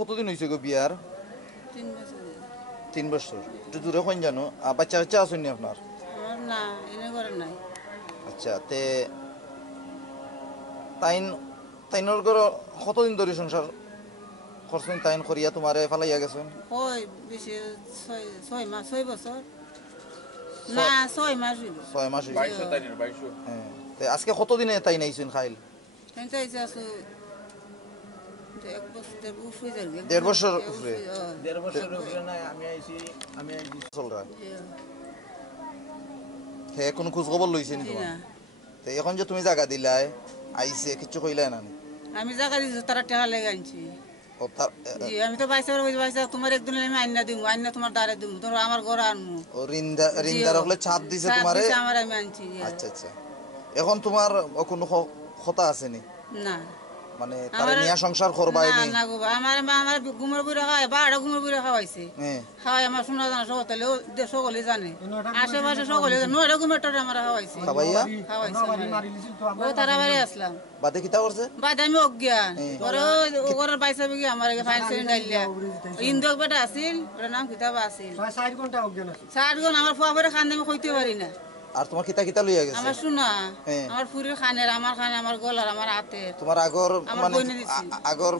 কতদিন হয়েছে গো বিয়ার? 3 বছর। 3 বছর। একটু দূরে কোন জানো? বাচ্চা কাচ্চা আসেনি আপনার? আমার না, এনে ঘরে নাই। আচ্ছা, তাইন তাইনর ঘর কতদিন ধরে সংসার করছেন? তাইন করিয়া তোমারে ফালাইয়া গেছেন? কই বেশি 6 মাস, 6 বছর। না, 6 মাস হইল। 6 মাস হয়েছে। 22 তাইনের 22 হ্যাঁ, আজকে কতদিনে তাইন আইছেন খাইল? আমি চাইছি আসু 1 বছর, 1.5 বছর উপরে। 1.5 বছরের উপরে নাই। আমি আইছি চলরা হে কোনো খোঁজ খবর লইছে নি তোমার? এখন যে তুমি জায়গা দিলাই আইছে কিছু কইলাই না নি? আমি জায়গা দিছি, তারা টাকা লেগে আনছি। ও তার জি, আমি তো বাইসা তোমার একদিন আমি আইনা দিমু, আইনা তোমার দ্বারে দিমু, তোমরা আমার ঘরে আনমু। ও রিন্দা রাখলে ছাপ দিছে তোমারে? আমার আমি আনছি। আচ্ছা আচ্ছা। এখন তোমার কোনো কথা আছে নি? না, মানে তারে নিয়া সংসার করবাই নি? না গো, আমার ঘুমের বুড়া খাওয়াই, 12টা ঘুমের বুড়া খাওয়াইছে। হ্যাঁ, খাওয়াই আমার শোনা জানা সকলে জানে, আশেপাশে সকলে জানে। 9টা ঘুমের টারে আমার খাওয়াইছে। খাবাইয়া খাওয়াইছে ও তারা বাড়ি আসলাম, বাদে কিতা করছে? বাদে আমি অজ্ঞান ওর বাইসা বিঘি আমার ফাইল সেন্ড ডাইলিয়া ইন্দক বেটা আসিল, ওর নাম কিতাবা আসিল। 60 ঘন্টা অজ্ঞান আছে। 60 ঘন্টা আমার ফুয়া করে খান আমি কইতে পারি না। আর তোমার কিতা কিতা লইয়া গেছে? আমার শোনা, হ্যাঁ। আমার ফুরির খানের, আমার খান, আমার গলার, আমার হাতে। তোমার আগর আমার মানে বইনে দিছি। আগর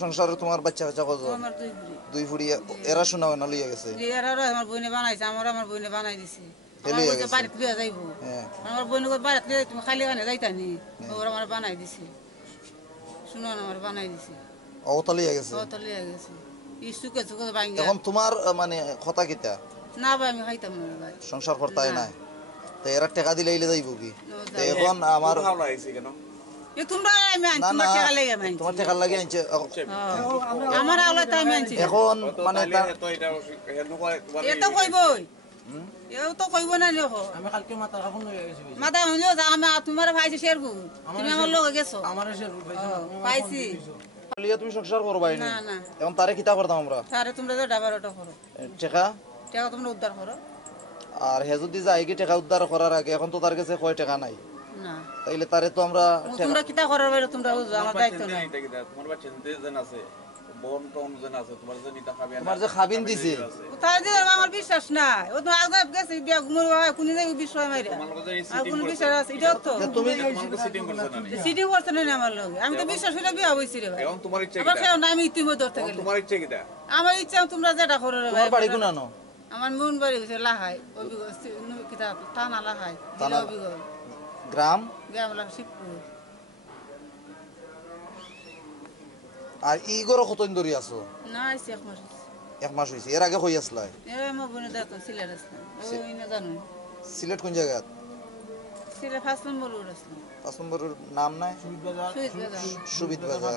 সংসারে তোমার বাচ্চা কাচ্চা কত? আমার দুই ফুরি। দুই ফুড়ি। এরা শোনা না লইয়া গেছে? আমার বইনে বানাইছে, আমার বইনে বানাই দিছে। আমার লইয়া বইতে গেছে? বাড়িতে লিয়া যাইব। হ্যাঁ, আমার বইনে বাড়িতে লিয়া তুমি খালি খানে যাইতানি, ওরা আমার বানাই দিছে। শুনো না, আমার বানাই দিছে। অবতা লইয়া গেছে? কত লিয়া গেছে, ইসুকে চুকে ভাঙ্গা। এখন তোমার মানে কথা কিতা? না ভাই, আমি খাইতাম না ভাই। সংসার করতাই না। নাই? তো এরা টাকা দিলে ইলে যাইব কি? তো এখন আমার হাওলা আইছে কেন? এ তোমরা আমি আনছি, না তোমার না, টাকা লেগে আমি আনছি। তোমার টাকা লাগে আনছে। আমার আওলা তাই আমি আনছি। এখন মানে তো এটা হেনু কয় তোমার এ তো কইবই, এও তো কইব না নিও। আমি কালকে মাথা রাখুন লইয়া গেছি। মাথা হইলো যা, আমি তোমার ভাইছে শেরবু, তুমি আমার লগে গেছো। আমার এসে পাইছি লিয়া তুমি সংসার করবাই নি? না না, এখন তারে কিতা করতাম আমরা? তারে তোমরা তো ডাবারটা করো, টাকা? টাকা তোমরা উদ্ধার করো। আর হে যদি যাই কি টাকা উদ্ধার করার আগে, এখন তো তার কাছে কয় টাকা নাই, না, তাইলে তারে তো আমরা তোমরা কিতা করার বাইরে তোমরা বুঝো, আমার দায়িত্ব নাই। তোমার বাচ্চা যেন আছে, বোন টোন যেন আছে, তোমার যে নিতা খাবে তোমার যে খাবিন দিছে কোথায় যে আমার বিশ্বাস নাই, ও তো আগে গেছে বিয়া ঘুমর হয়, কোনি যাই বিষয় মাইরা তোমার লগে যে আর কোন সিটিং বিশ্বাস আছে? এটাও তো যে তুমি তোমাকে সিটিং করছ না নি? সিটি করছে না আমার লগে, আমি তো বিশ্বাস হইলে বিয়া হইছি রে ভাই। এখন তোমার ইচ্ছা আবার কিটা? কেউ না, আমি ইতিমধ্যে ধরতে গেলে তোমার ইচ্ছা কিটা? আমার ইচ্ছা তোমরা যেটা করো রে ভাই। তোমার বাড়ি কোন আনো? আমার মন বাড়ি হচ্ছে লাহাই, অভিজ্ঞ কিতাব থানা লাহাই, থানা? অভিজ্ঞ গ্রাম? গ্রাম শিবপুর। আর ই গরো কতদিন ধরে আছো? না আইসি 1 মাস হইছে। 1 মাস হইছে। এর আগে কই আসলাই? আমার বোনের দেখো সিলেট আসলাম, ওই না জানো সিলেট কোন জায়গা? সিলেট 5 নম্বর রোড আসলাম। 5 নম্বরের নাম নাই? শহীদ বাজার। সুবিদ বাজার।